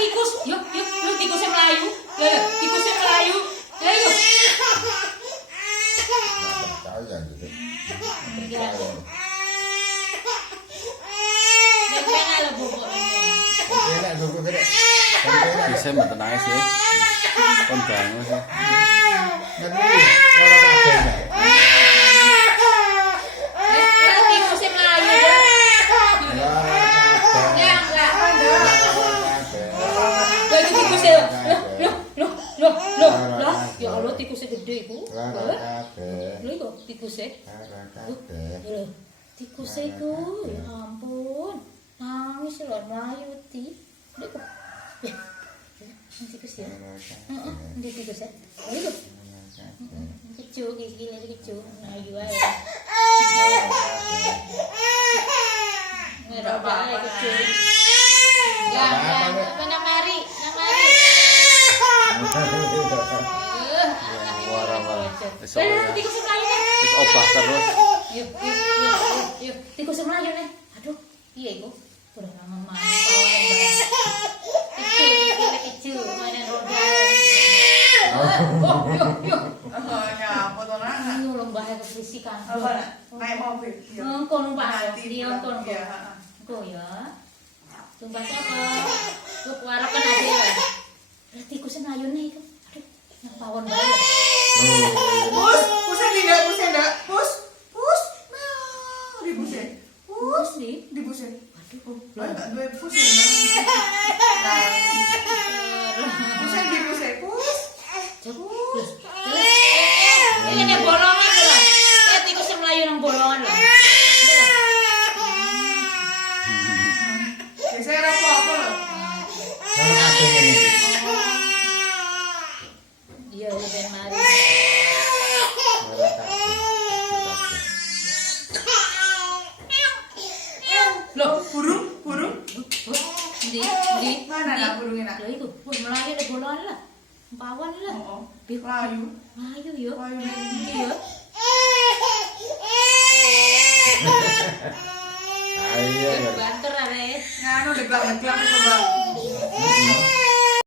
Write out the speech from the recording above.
tikus. Yuk, tikusnya melayu. Yuk, tikusnya melayu. Yuk. Percaya gitu. Iya. Bagaimana lah bubuk Enak dulu gede. Bisa mboten nangis ya. Kon bangun sih. Ngerti? Ora kabeh. tikusnya melayu ya. Ya, enggak. Lagi tikusnya. Loh. Ya Allah tikusnya gede iku. Lho iku tikusnya. Loh, tikusnya iku. Ya ampun. Nangis lho melayu ti. Lho. Ya. Tikus ya. Heeh, ndek tikus ya. Lho. Kecil gila kecil. Melayu ae. Nggak apa-apa kecil. Ya, nang mari. Wis obah terus. Yuk, tikus melayu nih. Aduh, piye iku? Udah kangen main kawan kecil, mainan roda. Yuk. Nyapa to nak? Ayo lembah keberisikan. Naik mobil. Engko numpak dia engko. Iya, Engko ya. Tumbas apa? Tuh warakan aja ya. Tikus melayu nih iku. Aduh, nang pawon bae. Pus enggak? Pus. Dibusen. Pus nih. Dibusen. Aduh, Lah enggak duwe pus ya. Pusen dibusen. Pus. Ini nih bolongan loh. Lihat tikus melayu nang bolongan loh. Saya ora apa-apa lho. Iya, ben mari. Loh, burung. Di Mana nak burungnya nak? Lah itu, melayu ada bolongan lah. Pawon lah. Oh, layu. Melayu yo. Layu. Iya. Ayo. Banter are. Nganu deglak-deglak coba.